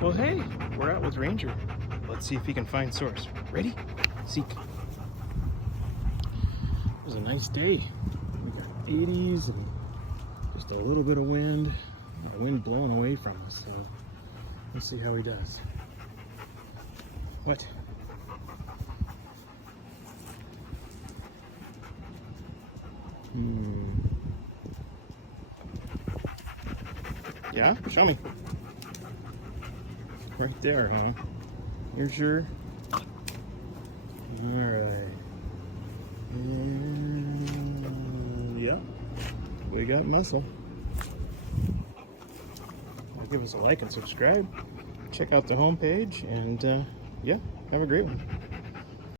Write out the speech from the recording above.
Well, hey, we're out with Ranger. Let's see if he can find source. Ready? Seek. It was a nice day. We got 80s and just a little bit of wind. The wind blowing away from us. So let's see how he does. What? Yeah? Show me. Right there, huh? You're sure? Alright. Yeah. We got muscle. Give us a like and subscribe. Check out the homepage and yeah, have a great one.